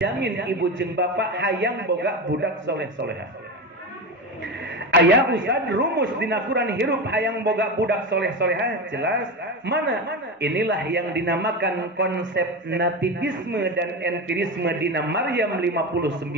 jamin ibu jeung bapak hayang boga budak soleh-soleha. Aya usad rumus dina Quran hirup hayang boga budak soleh-soleha jelas mana? Inilah yang dinamakan konsep nativisme dan empirisme dina Maryam 59.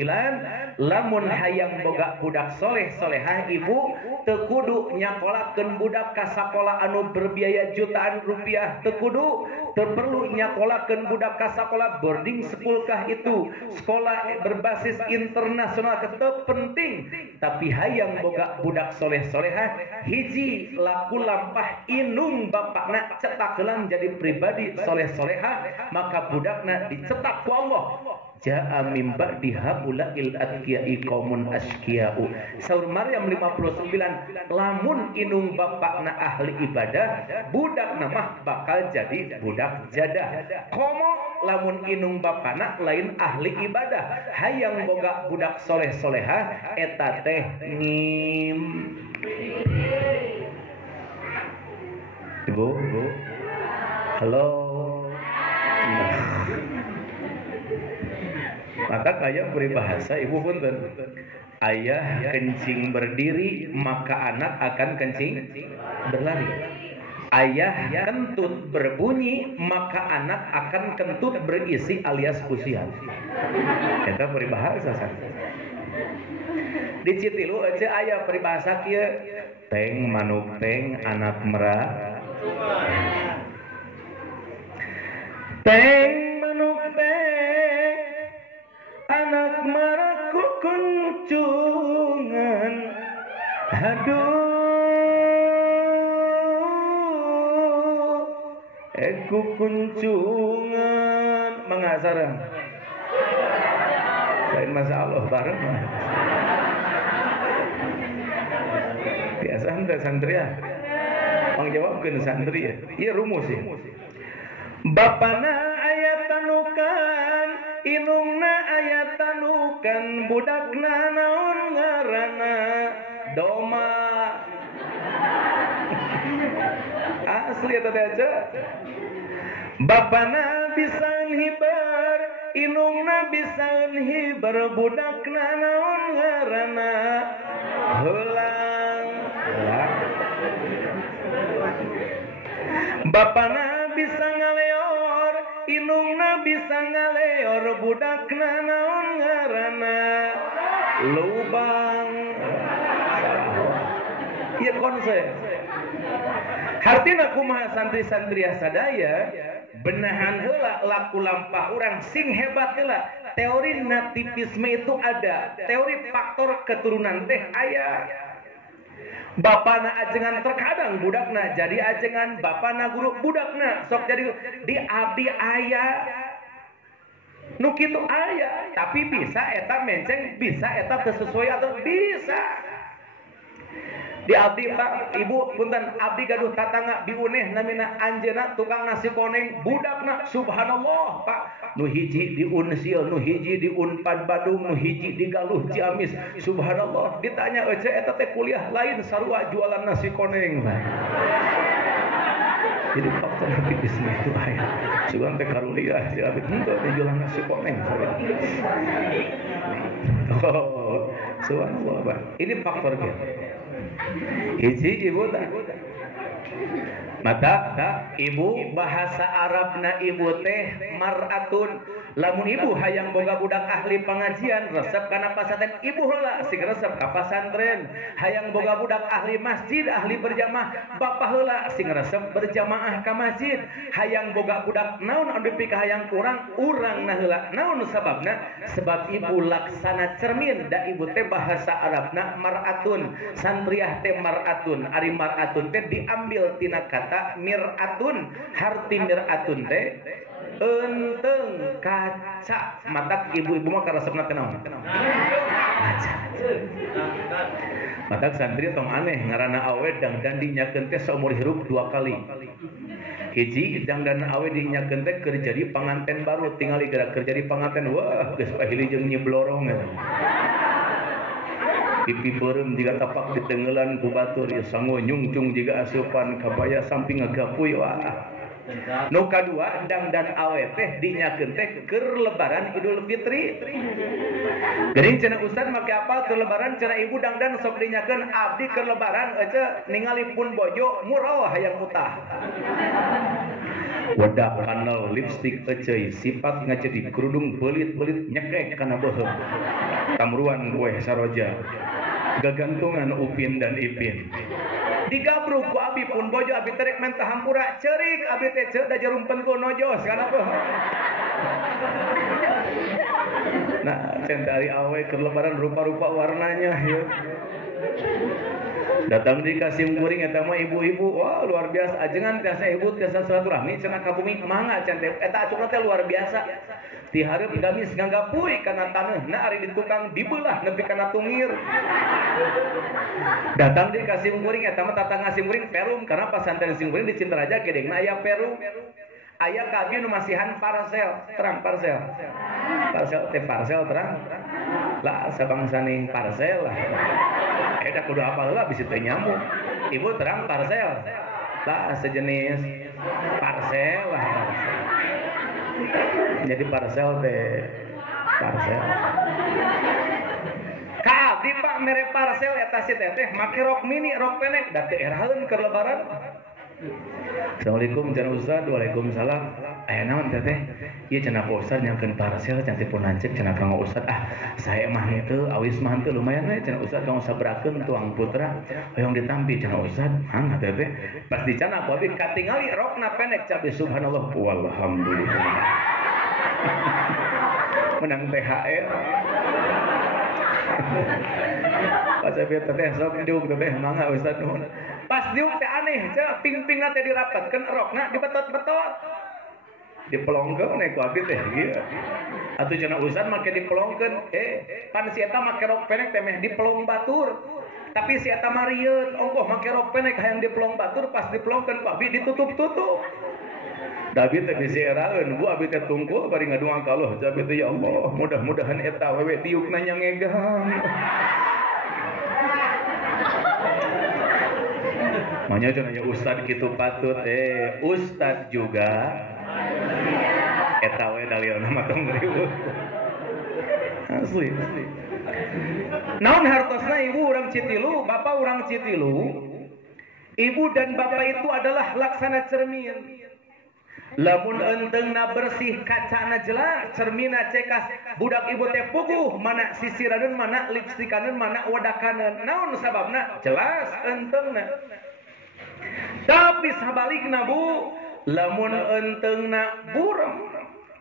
Lamun hayang boga budak soleh-soleha ibu teu kudu nyakolakeun budak ka sakola anu berbiaya jutaan rupiah, teu kudu, teu perlu nyakolakeun budak ka sakola boarding school kah itu sekolah berbasis internasional teu penting, tapi hayang boga budak soleh-soleha hiji laku lampah inung bapakna cetakeun jadi pribadi soleh-soleha maka budakna dicetak ku Allah. Ja'a mim ba'di haula'il atqiya'i qaumun asyqiya'u. Saur Maryam 59, lamun inung bapakna ahli ibadah, budakna mah bakal jadi budak jadah. Komo lamun inung bapana lain ahli ibadah, hayang boga budak soleh-soleha eta teh ngim. Ibu, halo. Maka kayak peribahasa ibu punten, ayah kencing berdiri maka anak akan kencing berlari. Ayah kentut berbunyi maka anak akan kentut berisi alias pusian. Eta peribahasa san. Di Citilu aja ayah peribahasa kieu teng manuk teng anak merah. Teng manuk teng anak merah kukuncungan. Aduh kukuncungan mengasarang lain masa Allah bareng biasa henteu santri ya pangjawabkeun santri ya ieu rumus ya. Bapana aya tanukan inungna aya tanukan budakna naon ngaranna doma. Asli eta teh aja. Bapana bisa hibar inungna bisa hibar budakna naon ngaranna heulang. Bapana bisa ngaleor inungna bisa ngaleor budakna naon ngaranna lubang. Ieu konsep. Hartina kumaha santri-santri sadaya benahan heula laku lampah urang sing hebat heula. Teori nativisme itu ada, teori faktor keturunan teh aya. Bapana ajengan terkadang budakna jadi ajengan, bapana guru budakna sok jadi di abdi aya. Nu kitu aya, tapi bisa eta menceng, bisa eta teu sesuai atau bisa. Di abdi Pak Ibu punten abdi gaduh tatangga biuneh namina anjeunna tukang nasi koneng budakna subhanallah Pak nu hiji di Unsil nu hiji di Unpad Badung nu hiji di Galuh Ciamis subhanallah ditanya ece eta teh kuliah lain sarua jualan nasi koneng Pak. Jadi faktor nativisme itu aya sugan teh karulia si abdi henteu jualan nasi koneng oh subhanallah Pak ini faktor gitu. Hiji ibu tak mata ibu bahasa Arabna ibu teh mar'atun. Lamun ibu hayang boga budak ahli pengajian resep kana pasantren ibu heula sing resep ka pasantren. Hayang boga budak ahli masjid ahli berjamaah bapak heula sing resep berjamaah ka masjid. Hayang boga budak naon anu dipika hayang urang heula naon sababna sebab ibu laksana cermin da ibu teh bahasa Arabna mar'atun santriah teh mar'atun ari mar'atun teh diambil tina kata mir'atun harti mir'atun teh enteng kaca matak ibu-ibu mah karesepna teh naon kaca matak santri tong aneh ngaranna awe dangdan dinyakeun teh saumur hirup 2 kali hiji dangdan awe dinyakeun teh keur jadi panganten baru tingali gara keur jadi panganten wah geus pahili jeung nyiblorong pipi beureum jiga tapak ditenggelan ku batur ya sango nyungcung jiga asupan kabaya samping ngagapuy wah Nu kadua dangdan awe teh dinyakeun teh keur lebaran Idul Fitri. Geuning cenah ustad make apal keur lebaran cenah ibu dangdan sok dinyakeun abdi keur lebaran aja ningali pun bojo murah hayang utah. Wadah kanal lipstik eceuy sifat ngajadi kerudung belit-belit nyekek kana beuheum. Tamruan gue saroja. Gagantungan Upin dan Ipin. Digabruk ku abi pun bojo abi terek mentah hampura ceurik abi teh ceuk da jarumpen ku nojos kana beuh. Nah, cen ari awe keur lebaran rupa-rupa warnanya ya. Datang di Kasim Kuring eta mah ibu-ibu, wah luar biasa ajengan tiasa ibu tiasa silaturahmi cenah ka bumi mangga can teh eta acukna teh luar biasa. Ti hareup gamis nganggapuy kana taneuhna ari di tukang dibelah nepi kana tungir. Datang di Kasim Kuring eta mah tatang Kasim Kuring perum karena pasantren Kasim Kuring di Cintaraja gedengna aya perum. Aya kabi nu masihan parcel, terang parcel. Parcel teh parcel terang. Lah sabangsaning parcel lah. Eda kudu apa heula bisi teu nyambung. Ibu terang parcel. Lah sejenis parcel lah. Jadi parcel teh parcel. Ka abdi Pak mere parcel eta si teteh make rok mini, rok pendek da teu eraheun keur lebaran. Assalamualaikum cenah Ustaz. Waalaikumsalam. Aya naon teteh? Ieu cenah Pak Ustaz nyangkeun parcel cantik pun lanceuk cenah Kang Ustaz. Saya mah teu awis mah teu lumayan we cenah Ustaz kang sabarakeun tuang putra. Hoyong ditampi cenah Ustaz. Mangga teteh. Pas dicana ku abi katingali rokna pendek cabe subhanallah. Walhamdulillah. Menang THR. Pas abi teteh sok diuk teteh mangga Ustaz nuhun. Pas diuk teh aneh, cenah ping-pingna teh dirapatkeun rokna dibetot-betot. Dipelongkeun ku abi teh ieu. Atuh cenah Ustaz make dipelongkeun, pan si eta make rok pendek teh meh dipelong batur. Tapi si eta mah rieut, ongkoh make rok pendek hayang dipelong batur pas dipelongkeun ku abi ditutup-tutup. Da abi teh bisi eraeun, Bu abi teh tungkul bari ngaduang ka Allah, abi teh ya Allah, mudah-mudahan eta wewe diukna nyangegang. Manya cenah ya Ustad kitu patut Ustad juga eta we dalielna mah tong ribut. Asli. Naon hartosna ibu urang Citilu, bapak urang Citilu. Ibu dan bapak itu adalah laksana cermin. Lamun enteungna bersih kacana jelas, cermina cekas budak ibu teh puguh, mana sisiraneun, mana lipstikaneun, mana wadakaneun. Naon sababna? Jelas enteungna. Tapi sabalikna Bu, lamun enteungna burem,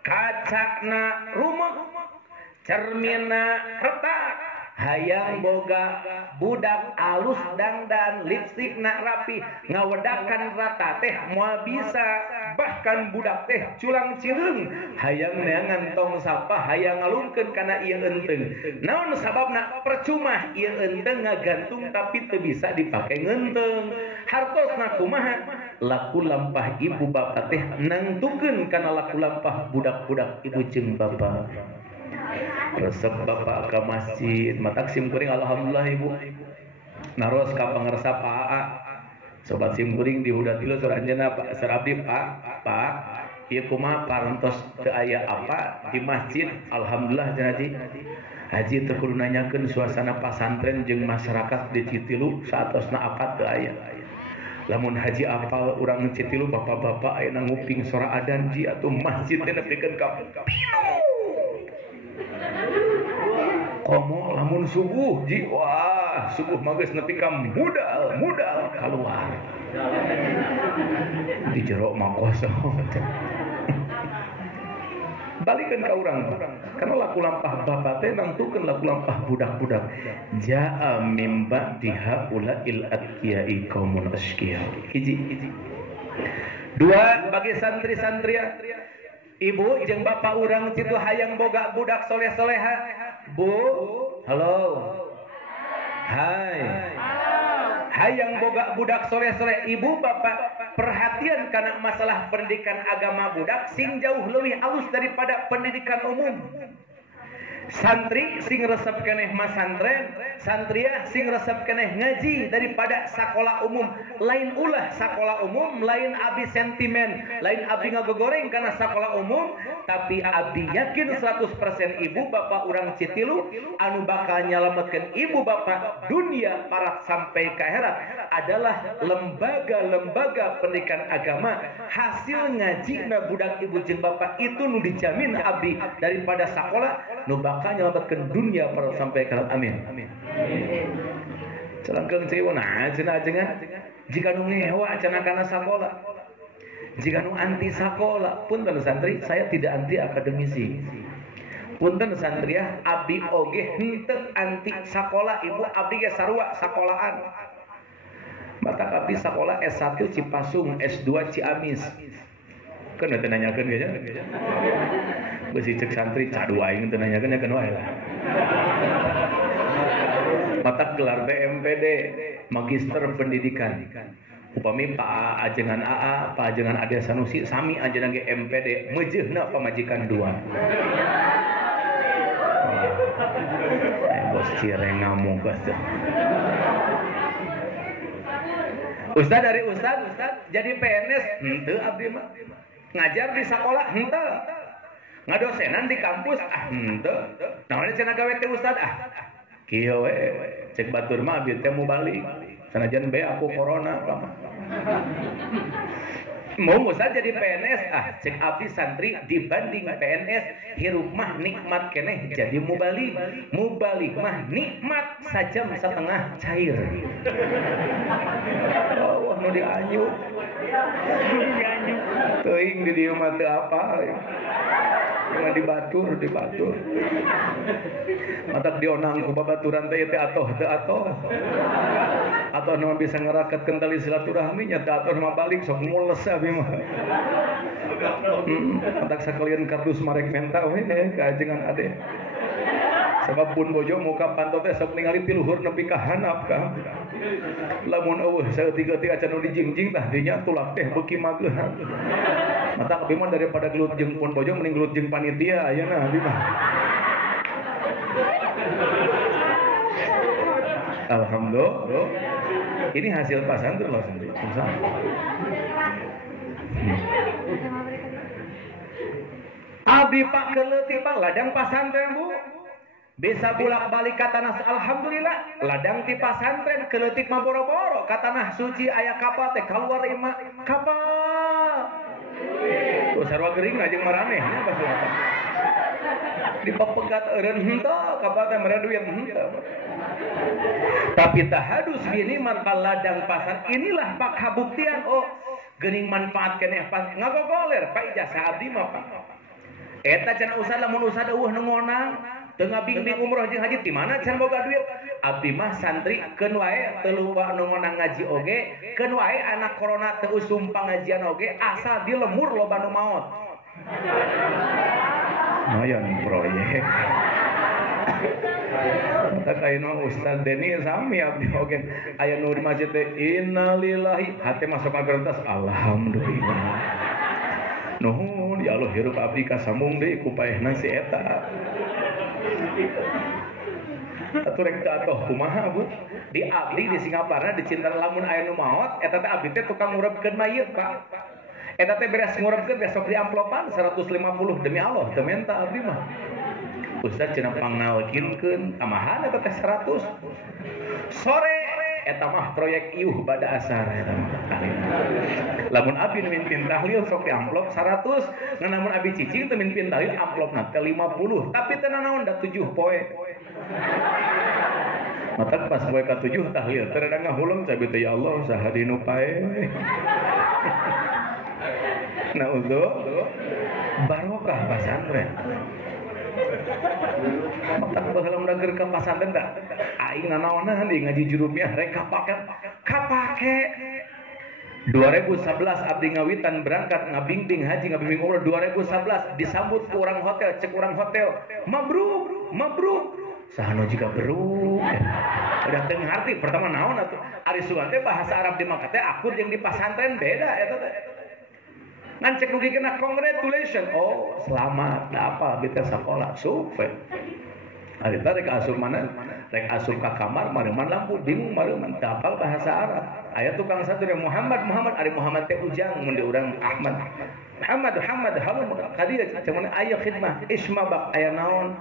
kacana rumah, cerminna retak, hayang boga budak alus dangdan, lipstikna rapi, ngawedakan rata teh moal bisa. Bahkan budak teh culang cireung hayang neangan tong sampah hayang ngalungkeun kana ieu enteung. Naon sababna? Percuma ieu enteung ngagantung tapi teu bisa dipake ngenteung. Hartosna kumaha? Laku lampah ibu bapak teh nangtukeun kana laku lampah budak-budak ibu jeung bapak. Resep bapak ke masjid matak sim kuring alhamdulillah ibu. Naros ka pangarsa Pak Sobat sim kuring dihudat tilu suranjeuna Pak Sarabdi Pak ieu kumaha parantos teu aya apa di masjid alhamdulillah cenah Haji. Haji teu kudu nanyakeun suasana pasantren jeung masyarakat di Citilu saatosna apa teu aya. Lamun Haji apal urang Citilu bapak-bapak aya nguping suara adzan ji atuh masjid teh nepikeun ka komo lamun subuh ji wah subuh mah geus nepi ka mudal keluar di jero mah kosong. Balikeun ka urang karena laku lampah bapak teh nangtukeun laku lampah budak-budak jaa mimba dihaula il atqiyai qaumun asqiya. Hiji dua bagi santri-santria ibu jeung bapak urang citu hayang boga budak soleh-soleha. Bu, halo. Hai. Hayang boga budak soleh-soleh ibu bapak perhatian karena masalah pendidikan agama budak sing jauh lebih alus daripada pendidikan umum. Santri sing resep keneh masantren, santria sing resep keneh ngaji daripada sekolah umum. lain ulah sakola umum, lain abi sentimen, lain abi ngagegoreng karena sakola umum, tapi abi yakin 100% ibu bapak urang Citilu anu bakal nyalametkeun ibu bapak dunia parat sampai ke akhirat adalah lembaga-lembaga pendidikan agama. Hasil ngaji na budak ibu jeung bapak itu nu dijamin abi daripada sakola nu bakal nyalametkeun dunia parat sampai ke akhirat. Amin. Celangkeun ceueun cenah ajengan jika nu ngewa cenah kana sakola. Jika nu anti sakola, punten santri, saya tidak anti akademisi. Punten santri ya, abdi oge henteu anti sakola, ibu abdi ge sarua sakolahan. Matak abdi sakola S1 Cipasung, S2 Ciamis. Kan teu nanyakeun ge nya. Beusi cek santri cadu aing teu nanyakeun ya kan wae lah. Matak gelar BMPD, Magister Pendidikan. Upami Pak Ajengan AA, Pak Ajengan Ade Sanusi, sami ajengan ge MPD, meujeuhna pamajikan 2. Bos cireng ngamuk teh. Ustad dari Ustad jadi PNS, henteu abdi mah. Ngajar di sekolah, henteu. Ngadosenan di kampus, henteu. Naon cenah gawe teh Ustad kieu we cek batur mah abdi teh mau balik sanajan be aku corona mau Ustad jadi PNS cek abdi santri dibanding PNS hirup mah nikmat keneh jadi mubalik mah nikmat sajam setengah cair. Oh nu dianyu teuing di dieu mah teu apa yang dibatur matak dionang ku babaturan teh atoh atau nu bisa ngarakeutkeun tali silaturahmi nya teh atoh mah balik sok mules abi mah matak sakalian kardus marek menta we ka ajengan ade sabab pun bojo muka panto teh sok ningali ti luhur nepi ka handap ka lamun eueuh saeutik-eutik acan nu dijingjing tah dinya tulak teh beuki mageuhan mata abi mah daripada gelut jeung pun bojo mending gelut jeung panitia ayeuna abi mah. Alhamdulillah. Ini hasil pasantren loh sendiri. Abi pak keleutik pak ladang pasantren Bu. Bisa bolak-balik ka tanah alhamdulillah ladang ti pasantren keleutik mah boro-boro ka tanah suci aya kapal teh kaluar imah kapal. Tuh sarua geuring jeung maranehnya batu apa. Dipepegat eureun henteu kapal teh mere duit henteu. Tapi tahadus gini manfaat ladang pasar inilah pak kabuktian geuning manfaat keneh pas ngagogoler pak ijazah abdi mah pak. Eta cenah usah lamun usah eueuh nu ngonang teu ngabing-bing umroh jeung haji ti mana can boga duit. Abdi mah santri keun wae teu lupa nu ngonang ngaji oge, keun wae anak corona teu usum pangajian oge asal dilemur loba nu maot. Mayan proyek. Tak ayeuna Ustaz Deni sami abdi oge aya nu di masjid teh innalillahi hate masuk ka gerentas alhamdulillah. Nuhun ya Allah hirup abdi kasambung deui ku paehna si eta. Atuh rek atoh kumaha Bu? Di abdi di Singaparna di Cinta lamun aya nu maot eta teh abdi teh tukang ngurepkeun mayit Pak. Eta teh beres ngurepkeun besok di amplopan 150 demi Allah teu menta abdi mah. Ustaz cenah pangnalkinkeun tamahan eta teh 100. Sore eta mah proyek iuh pada asar eta mah. Lamun abdi mimpin tahlil sok di amplop 100, ngan lamun abdi cicing teu mimpin tahlil amplopna teh 50, tapi teu naon da 7 poe. Matak pas poe ka 7 tahlil teu rada ngahuleng cabe teh ya Allah saha dinu pae. Nah untuk barokah pasantren. Matak baheula mendageur ka pasantren da aing nanaonan di ngaji jurumiah rek kapake 2011 abdi ngawitan berangkat ngabingbing haji ngabingbing umrah 2011 disambut ku urang hotel cek urang hotel mabruk sahanu jika beruk udah teu ngarti pertama naon atuh ari sugan teh bahasa Arab di Makkah teh akur jeung di pasantren beda eta teh ngan cek nu dikeuna congratulations selamat da apa beta sakola sukses ari teh rek asup mana rek asup ka kamar mareuman lampu bingung mareuman teu hafal bahasa Arab. Aya tukang satu yang Muhammad ari Muhammad teh ujang mun di urang Ahmad. Muhammad halu kadieu cenah aya khidmah isma bak aya naon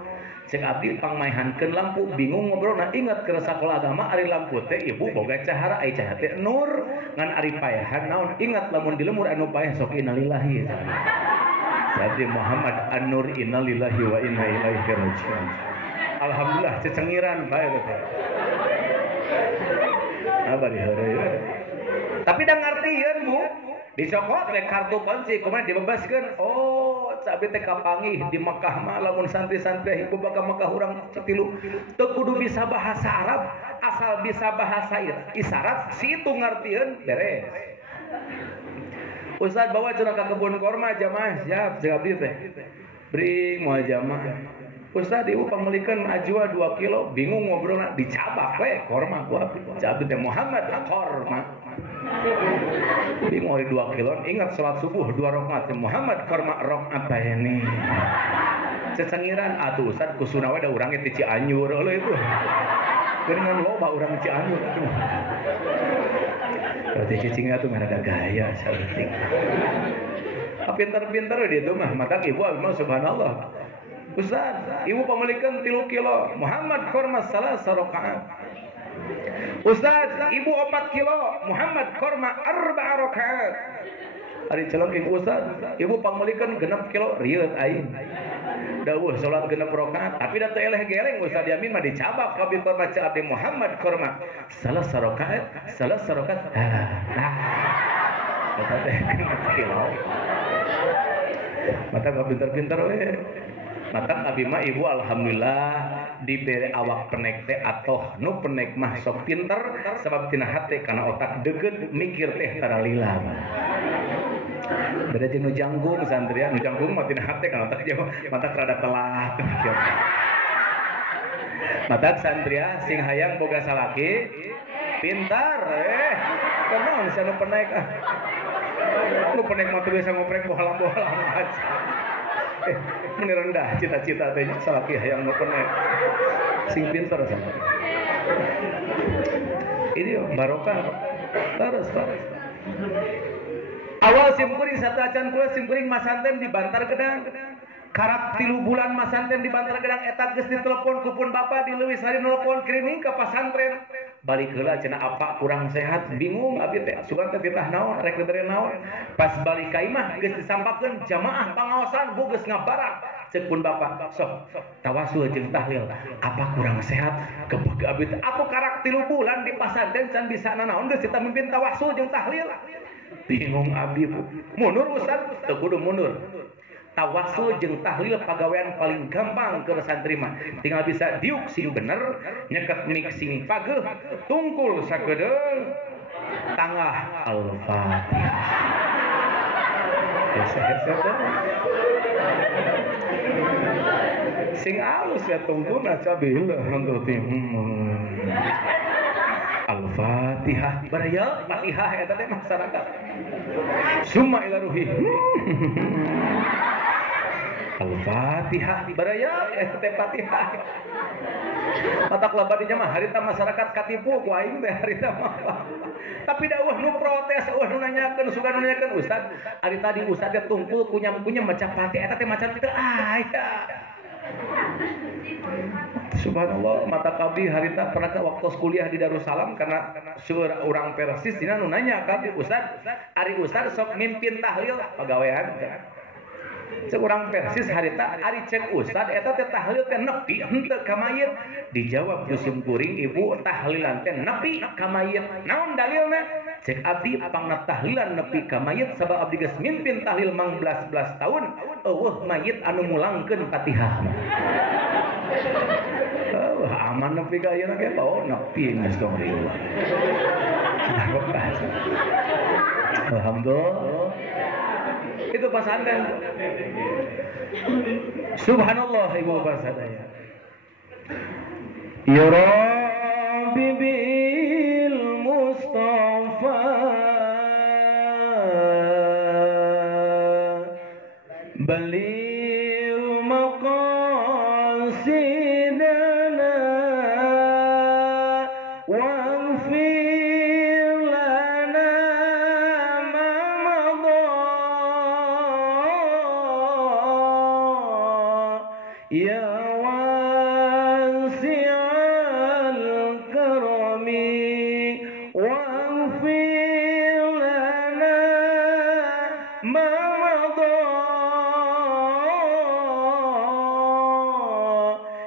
cek abdi pangmaihankeun lampu bingung ngobrolna ingat ke sakola agama ari lampu teh ibu boga cahara ai cahara teh nur ngan ari payahan naon ingat lamun di lemur anu payah sok innalillahi jadi Muhammad an-nur innalillahi wa inna ilaihi rajiun. Alhamdulillah cecengiran bae teh abari heureuy tapi da ngartieun Bu dicokot we kartu kunci kumaha dibebaskeun oh cabe teh kapanggih di Mekah mah lamun santri-santri ibu baka Mekah urang tilu teu kudu bisa bahasa Arab asal bisa bahasa isyarat situ ngartieun beres. Ustaz bawa cenah ka kebun korma jamaah siap cek abdi teh bring moal jamaah Ustaz ibu pamelikeun ajwa 2 kilo bingung ngobrolna dicabak we korma ku abdi teh Muhammad korma bingung 2 kilo ingat salat subuh 2 rakaat Muhammad korma rakaat ini cecengiran atuh Ustaz kusuna we da urang teh Cianjur eueuh itu geuningan loba urang Cianjur atuh berarti cicing atuh mah ada gaya saeutik pinter-pinter dia tuh mah mata ibu mah subhanallah Ustaz ibu pamelikeun 3 kilo Muhammad korma salasa rakaat Ustaz ibu 4 kilo Muhammad korma 4 rakaat ari celok ibu Ustaz ibu pamelikeun 6 kilo rieut aing dawuh salat 6 rakaat tapi da teu eleh geleng Ustaz Yamin mah dicabak ka korma ca abdi Muhammad korma salasa rakaat eta teh 6 kilo mata ka pinter-pinter we mata abi mah ibu alhamdulillah dibere awak penek teh atoh nu penek mah sok pinter sabab tina hate kana otak deugeut mikir teh tara lila beda jeung nu janggung santrian nu janggung mah tina hate kana otak jauh mata rada telat mata santria sing hayang boga salaki pintar kunaon sanu penek nu penek mah teu bisa ngoprek bohalang-bohalang aja meni rendah cita-cita teh salaki hayang nu penek sing pinter sama ini barokah terus awal simkuring satu acan kula simkuring masanten di Bantar Gedang karap 3 bulan masanten di Bantar Gedang eta geus ditelepon ku pun bapa di leuwih sari nelpon kirim ka pasantren balik heula cenah apa kurang sehat bingung abi teh sugan teh titah naon rek dibere naon pas balik ka imah geus disampakeun jamaah pangaosan bu geus ngabarak ceuk pun bapa sok tawasul jeung tahlil apa kurang sehat kebeg abi teh atuh karak 3 bulan di pasantren can bisa naon geus kita mimpin tawasul jeung tahlil bingung abi bu mundur Ustaz teu kudu mundur tawasul jeung tahlil pagawean paling gampang ke santri mah tinggal bisa diuk sing bener nyeket mixing pageuh tungkul sakedeung tangah al-fatihah sing alus ya tungkuna cabe heula hanggeul teh al-fatihah baraya fatihah eta teh masyarakat summa ila ruhi al-fatihah baraya eta teh fatihah matak labadinya mah harita masyarakat katipu ku aing teh harita mah tapi dakwah nu protes nu nanyakeun sugan nanyakeun Ustaz ari tadi Ustaz teh tungkul kunyam-kunyam maca fatihah eta teh maca teu aya subhanallah mata kabdi harita pernah waktu kuliah di Darussalam karena seueur urang Persis dina nu nanya kabdi Ustaz ari Ustaz sok mimpin tahlil pagawean cek urang Persis harita ari cek Ustaz eta teh tahlil teh nepi henteu ka mayit dijawab ku simkuring ibu tahlilan teh nepi ka mayit naon dalilna cek abdi pangna tahlilan nepi ka mayit sabab abdi geus mimpin tahlil 15 tahun eueuh mayit anu mulangkeun Fatihah aman nepi ka ieu ge oh nepi geus dong riweuh alhamdulillah itu pasantren subhanallah ibu bapak saya ya rabbi bil mustafa baligh maqasidana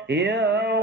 Ya